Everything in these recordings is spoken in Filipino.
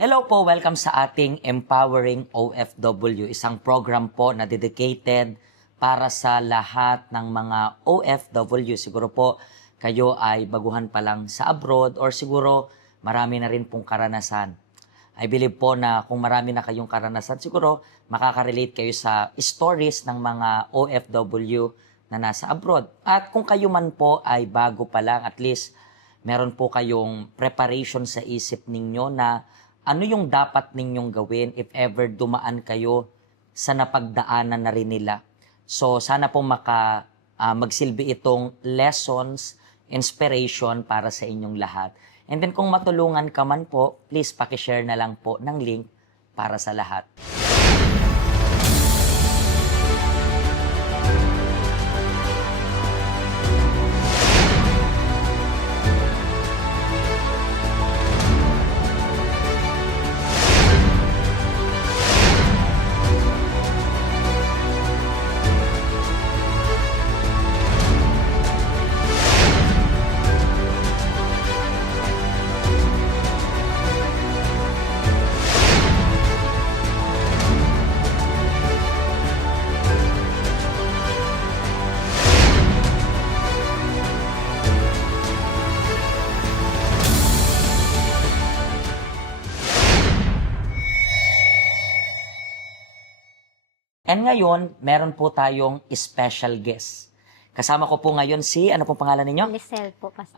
Hello po, welcome sa ating Empowering OFW, isang program po na dedicated para sa lahat ng mga OFW. Siguro po kayo ay baguhan pa lang sa abroad or siguro marami na rin pong karanasan. I believe po na kung marami na kayong karanasan, siguro makaka-relate kayo sa stories ng mga OFW na nasa abroad. At kung kayo man po ay bago pa lang, at least meron po kayong preparation sa isip ninyo na ano yung dapat ninyong gawin if ever dumaan kayo sa napagdaanan na rin nila. So sana po magsilbi itong lessons, inspiration para sa inyong lahat. And then kung matulungan ka man po, please pakishare na lang po ng link para sa lahat. And ngayon, meron po tayong special guest. Kasama ko po ngayon ano pong pangalan ninyo? Lisel po, Pastor.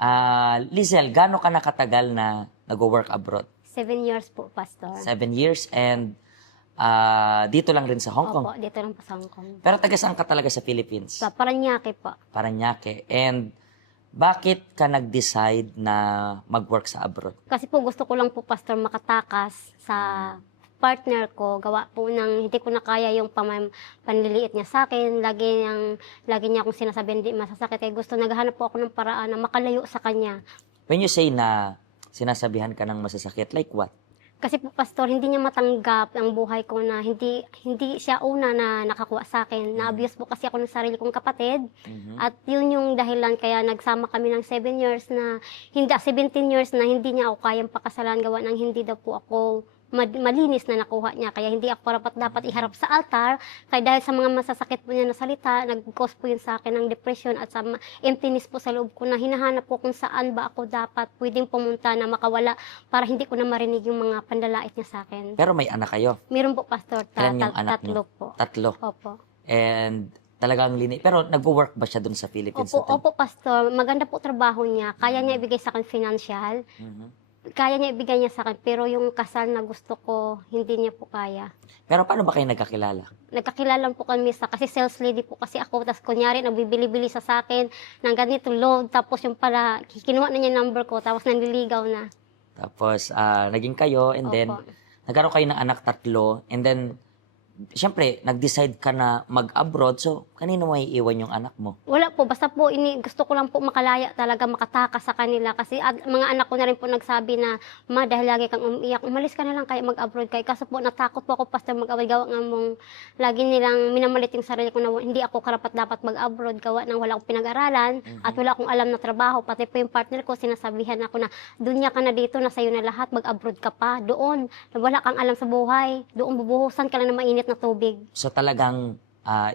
Lizel, gaano ka nakatagal na nag-work abroad? 7 years po, Pastor. 7 years and dito lang rin sa Hong Kong. Opo, dito lang po sa Hong Kong. Pero taga saan ka talaga sa Philippines? Sa Paranaque po. Paranaque. And bakit ka nag-decide na mag-work sa abroad? Kasi po gusto ko lang po, Pastor, makatakas sa partner ko. Gawa po ng hindi ko na kaya yung panliliit niya sa akin. Lagi niya akong sinasabi, hindi masasakit. Kaya naghahanap po ako ng paraan na makalayo sa kanya. When you say na sinasabihan ka ng masasakit, like what? Kasi po, Pastor, hindi niya matanggap ang buhay ko na hindi siya una na nakakuha sa akin. Na-abuse po kasi ako ng sarili kong kapatid. At yun yung dahilan kaya nagsama kami ng 7 years na, 17 years na hindi niya ako kayang pakasalan gawa ng hindi daw po ako malinis na nakuha niya. Kaya hindi ako dapat iharap sa altar. Kaya dahil sa mga masasakit po niya na salita, nag-cause po yun sa akin ng depression at sa emptiness po sa loob ko na hinahanap po kung saan ba ako dapat pwedeng pumunta na makawala para hindi ko na marinig yung mga pandalait niya sa akin. Pero may anak kayo? Meron po, Pastor. Ilan yung anak Tatlo niyo? po. Tatlo? Opo. And talagang Pero nag-work ba siya dun sa Philippines? Opo, Pastor. Maganda po trabaho niya. Kaya niya ibigay sa akin financial. Kaya niya ibigay niya sa akin. Pero yung kasal na gusto ko, hindi niya po kaya. Pero paano ba kayo nagkakilala? Nagkakilala po kami kasi sales lady po kasi ako. Tapos kunyari, nagbibili-bili sa akin ng ganito load. Tapos yung pala, kinuha na niya number ko. Tapos nanliligaw na. Tapos naging kayo and then Opo. nagkaroon kayo ng anak tatlo and then siyempre, nag-decide ka na mag-abroad. So, kanino mo iiwan yung anak mo? Wala po, basta po gusto ko lang po makalaya talaga, makatakas sa kanila. Kasi mga anak ko na rin po nagsabi na, Ma, dahil lagi kang umiyak, umalis ka na lang kaya mag-abroad kayo. Kaso po, natakot po ako, Pastor, mag-abroad. Gawa nga mong lagi nilang minamalit yung sarili ko na hindi ako karapat-dapat mag-abroad. Gawa nang wala akong pinag-aralan at wala akong alam na trabaho. Pati po yung partner ko, sinasabihan ako na, dunya ka na dito, nasa iyo na lahat, mag-abroad ka pa. Doon, wala kang alam sa buhay. Doon bubuhusan ka lang ng mainit na tubig. So, talagang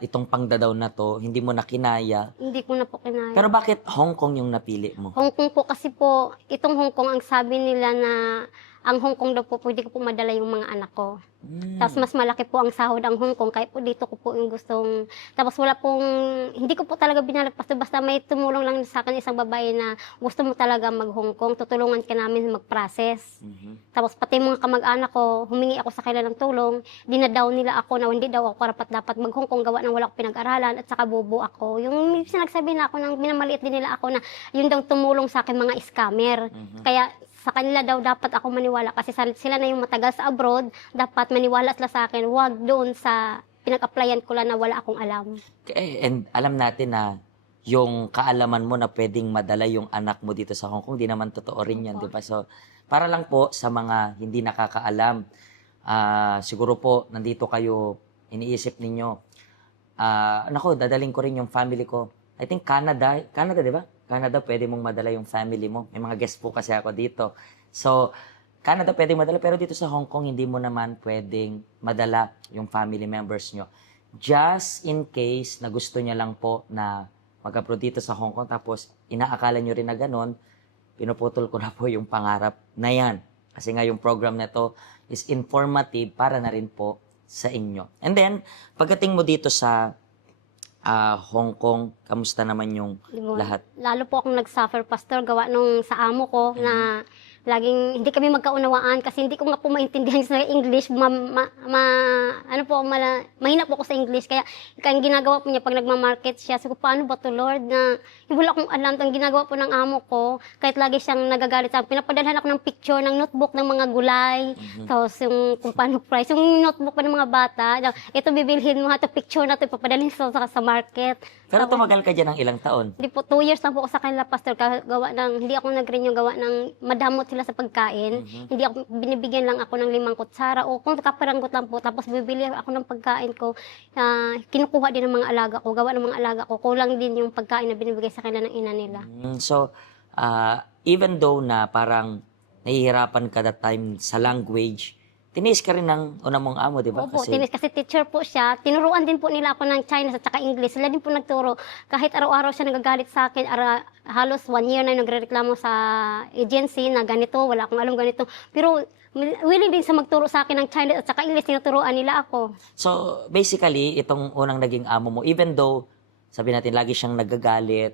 itong pangdadaw na to, hindi mo na kinaya. Hindi ko na po kinaya. Pero bakit Hong Kong yung napili mo? Hong Kong po kasi po, itong Hong Kong, ang sabi nila na ang Hong Kong daw po, pwede ko po madala yung mga anak ko. Tapos mas malaki po ang sahod ang Hong Kong, kaya po dito ko po yung gustong... Tapos wala pong... Hindi ko po talaga binalagpas. Basta may tumulong lang sa akin isang babae na gusto mo talaga mag-Hong Kong, tutulungan ka namin mag-process. Tapos pati mga kamag-anak ko, humingi ako sa kanila ng tulong, dinadaw nila ako na hindi daw ako karapat-dapat mag-Hong Kong, gawa ng wala akong pinag-aralan at saka bobo ako. Yung sinagsabi na ako, minamaliit din nila ako na yun daw tumulong sa akin mga scammer. Kaya sa kanila daw dapat ako maniwala kasi sila na yung matagal sa abroad, dapat maniwala sila sa akin, wag doon sa pinag-applyan ko lang na wala akong alam. And alam natin na yung kaalaman mo na pwedeng madala yung anak mo dito sa Hong Kong, di naman totoo rin yan, di ba? So, para lang po sa mga hindi nakakaalam, siguro po, nandito kayo, iniisip ninyo, nako, dadaling ko rin yung family ko. I think Canada, di ba? Canada, pwede mong madala yung family mo. May mga guest po kasi ako dito. So, Canada pwedeng madala, pero dito sa Hong Kong, hindi mo naman pwedeng madala yung family members nyo. Just in case na gusto niya lang po na mag-abroad dito sa Hong Kong, tapos inaakala nyo rin na ganun, pinuputol ko na po yung pangarap na yan. Kasi nga yung program na to is informative para na rin po sa inyo. And then, pagdating mo dito sa Hong Kong, kamusta naman yung Di ba? lahat? Lalo po akong nag-suffer, Pastor, gawa nung sa amo ko na laging hindi kami magkaunawaan kasi hindi ko nga po maintindihan sa English. Mahina po ako sa English. Kaya ang ginagawa po niya pag nagmamarket siya, sabi ko, paano ba to, Lord? Na wala akong alam. Ang ginagawa po ng amo ko, kahit lagi siyang nagagalit sa akin, pinapadalhan ako ng picture, ng notebook ng mga gulay. Tapos yung kung paano price, yung notebook pa ng mga bata. Ito bibilhin mo, ito picture na ito, ipapadalhin sa market. Pero tumagal ka dyan ng ilang taon. Hindi po, 2 years lang po ako sa kanila, Pastor. Hindi ako nag-renew, gawa ng madamot sila sa pagkain. Hindi ako, binibigyan lang ako ng 5 kutsara o kung kaparanggot lang po. Tapos bibili ako ng pagkain ko. Kinukuha din ng mga alaga ko. Gawa ng mga alaga ko. Kulang din yung pagkain na binibigay sa kanila ng ina nila. So, even though na parang nahihirapan ka that time sa language, tinis ka rin ng una mong amo, di ba? Opo, kasi teacher po siya. Tinuruan din po nila ako ng Chinese at saka English. Sila din po nagturo. Kahit araw-araw siya nagagalit sa akin, halos 1 year na nagrereklamo sa agency na ganito, wala akong alam ganito. Pero willing din sa magturo sa akin ng Chinese at saka English, tinuturuan nila ako. So, basically, itong unang naging amo mo, even though, sabi natin, lagi siyang nagagalit,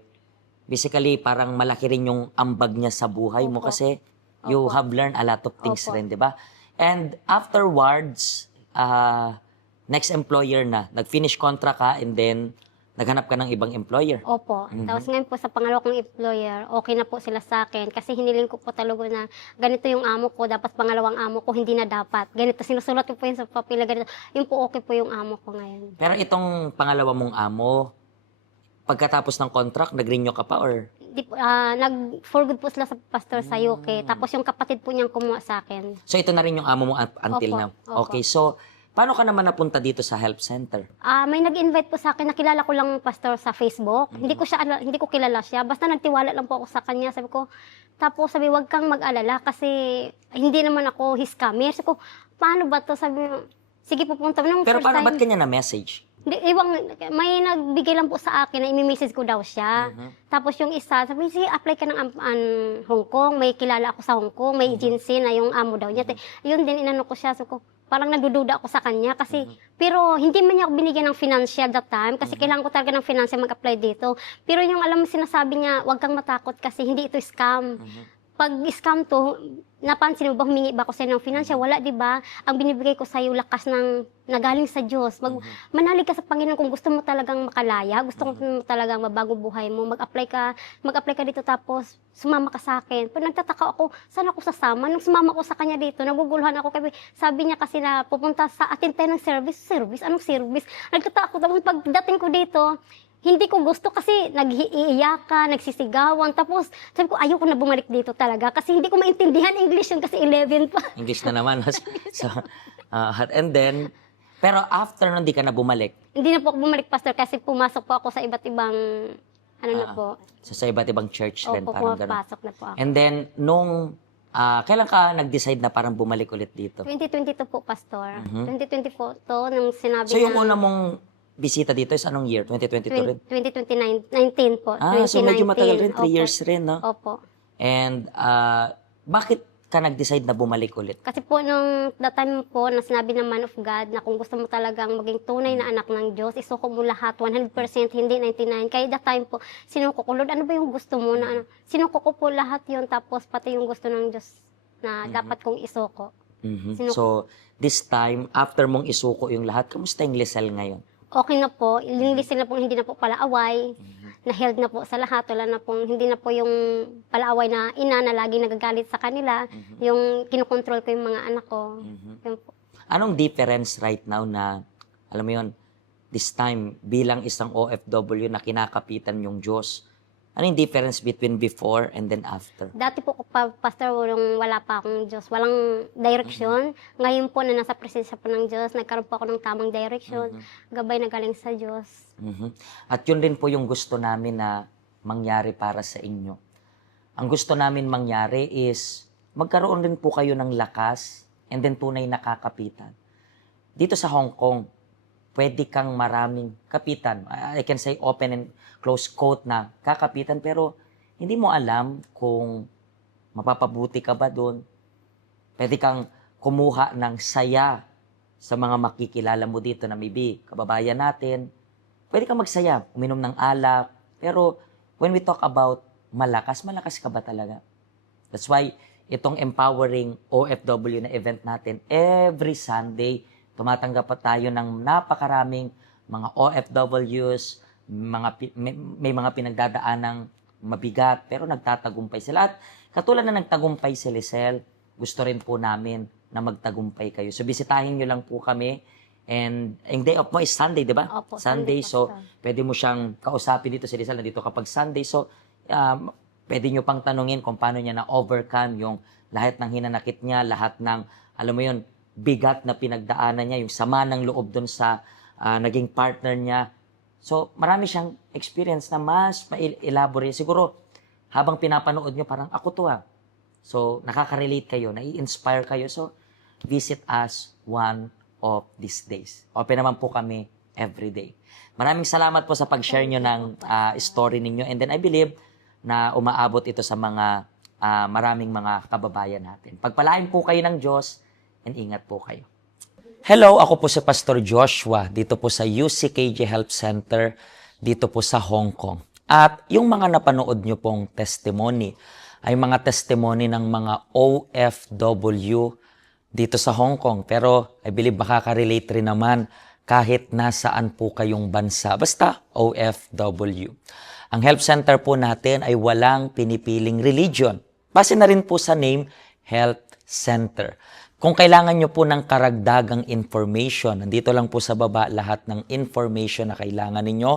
basically, parang malaki rin yung ambag niya sa buhay mo Opo. kasi you Opo. have learned a lot of things Opo. rin, di ba? And afterwards, next employer na, nag-finish contract ka and then naghanap ka ng ibang employer. Opo. Tapos ngayon po sa pangalawa kong employer, okay na po sila sa akin. Kasi hiniling ko po talaga na ganito yung amo ko, dapat pangalawang amo ko, hindi na dapat. Ganito, sinusulat ko po yun sa papel, ganito. Yun po okay po yung amo ko ngayon. Pero itong pangalawa mong amo, pagkatapos ng contract, nag-renew ka pa or? For good po sila sa pastor sa UK. Tapos yung kapatid po niyang kumuha sa akin. So ito na rin yung amo mo until Opo, now? opo. Okay, so paano ka naman napunta dito sa help center? May nag-invite po sa akin, nakilala ko lang pastor sa Facebook. Hindi ko kilala siya. Basta nagtiwala lang po ako sa kanya. Sabi ko, wag kang mag-alala kasi hindi naman ako his scammer. Sabi ko, paano ba to? Sabi mo, sige pupunta. Nung Pero first paano, time, ba't kanya na-message? may nagbigay lang po sa akin na imi-message ko daw siya. Tapos yung isa, sabi, sige, apply ka ng Hong Kong. May kilala ako sa Hong Kong. May agency na yung amo daw niya. Yun din, inano ko siya. So, parang nagdududa ako sa kanya. Pero hindi man niya ako binigyan ng financial that time. Kasi kailangan ko talaga ng financial mag-apply dito. Pero yung alam mo, sinasabi niya, huwag kang matakot kasi hindi ito scam. Pag scam to, napansin mo ba, humingi ba ako sa'yo ng financial? Wala, di ba? Ang binibigay ko sa'yo, lakas ng nagaling sa Diyos. Manalig ka sa Panginoon kung gusto mo talagang makalaya, gusto mo talagang mabago buhay mo, mag-apply ka dito tapos sumama ka sa akin. Pag nagtataka ako, saan ako sasama? Nung sumama ko sa kanya dito, naguguluhan ako. Sabi niya kasi na pupunta sa attend tayo ng service. Anong service? Nagtataka ako. Tapos pagdating ko dito, hindi ko gusto kasi nag-iiyakan, nagsisigawan. Tapos sabi ko, ayoko na bumalik dito talaga kasi hindi ko maintindihan English yun kasi 11 pa. English na naman. So, and then, pero after nun, di ka na bumalik. Hindi na po ako bumalik, Pastor, kasi pumasok po ako sa iba't ibang, na po. So, sa iba't ibang church rin, Opo, parang gano'n. pumapasok na po ako. And then, kailan ka nag-decide na parang bumalik ulit dito? 2022 po, Pastor. 2020 po to, nung sinabi So, yung na, una mong bisita dito is anong year? 2022 rin? 2019 po. So medyo matagal rin, 3 Opo. years rin, no? Opo. And bakit ka nag-decide na bumalik ulit? Kasi po nung that time po na sinabi ng man of God na kung gusto mo talagang maging tunay na anak ng Diyos, isuko mo lahat 100%, hindi 99. Kaya that time po, sinuko ko, Lord, ano ba yung gusto mo na ano? Sinuko ko po lahat yun, tapos pati yung gusto ng Diyos na dapat kong isuko. So, this time, after mong isuko yung lahat, kamusta yung Lisel ngayon? Okay na po, linisin na po, hindi na po palaaway, na-held na po sa lahat, wala na po, hindi na po yung palaaway na ina na laging nagagalit sa kanila, yung kinukontrol ko yung mga anak ko. Yun po. Anong difference right now na, alam mo yun, this time, bilang isang OFW na kinakapitan yung Diyos, ano yung difference between before and then after? Dati po, Pastor, nung wala pa akong Diyos, walang direction. Ngayon po na nasa presensya po ng Diyos, nagkaroon po ako ng tamang direction, gabay na galing sa Diyos. At yun rin po yung gusto namin na mangyari para sa inyo. Ang gusto namin mangyari is magkaroon rin po kayo ng lakas and then tunay na kakapitan. Dito sa Hong Kong, pwede kang maraming kapitan. I can say open and close quote na kakapitan, pero hindi mo alam kung mapapabuti ka ba doon. Pwede kang kumuha ng saya sa mga makikilala mo dito na maybe kababayan natin. Pwede kang magsaya, uminom ng alak. Pero when we talk about malakas ka ba talaga? That's why itong empowering OFW na event natin, every Sunday, tumatanggap pa tayo ng napakaraming mga OFWs, may mga pinagdadaanang mabigat, pero nagtatagumpay sila. At katulad na nagtagumpay si Lisel, gusto rin po namin na magtagumpay kayo. So, bisitahin nyo lang po kami. And ang day off mo is Sunday, di ba? Opo, Sunday. Sunday, So, Pastor. pwede mo siyang kausapin dito si Lisel, nandito kapag Sunday. So, pwede nyo pang tanungin kung paano niya na-overcome yung lahat ng hinanakit niya, lahat ng, alam mo yun, bigat na pinagdaanan niya, yung sama ng loob doon sa naging partner niya. So, marami siyang experience na mas elaborate. Siguro, habang pinapanood nyo, parang ako to . So, nakaka-relate kayo, nai-inspire kayo. So, visit us one of these days. Open naman po kami every day. Maraming salamat po sa pag-share nyo ng story ninyo. And then I believe na umaabot ito sa mga maraming mga kababayan natin. Pagpalain po kayo ng Diyos and ingat po kayo. Hello, ako po si Pastor Joshua dito po sa UCKJ Health Center dito po sa Hong Kong. At yung mga napanood nyo pong testimony ay mga testimony ng mga OFW dito sa Hong Kong. Pero I believe makaka-relate rin naman kahit nasaan po kayong bansa. Basta OFW. Ang health center po natin ay walang pinipiling religion. Base na rin po sa name, Health Center. Kung kailangan nyo po ng karagdagang information, nandito lang po sa baba lahat ng information na kailangan ninyo.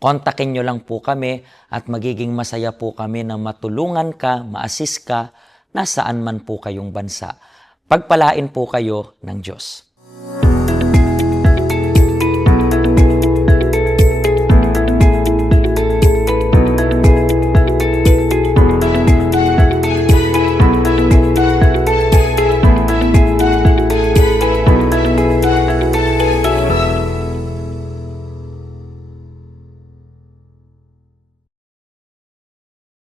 Kontakin nyo lang po kami at magiging masaya po kami na matulungan ka, ma-assist ka, nasaan man po kayong bansa. Pagpalain po kayo ng Diyos.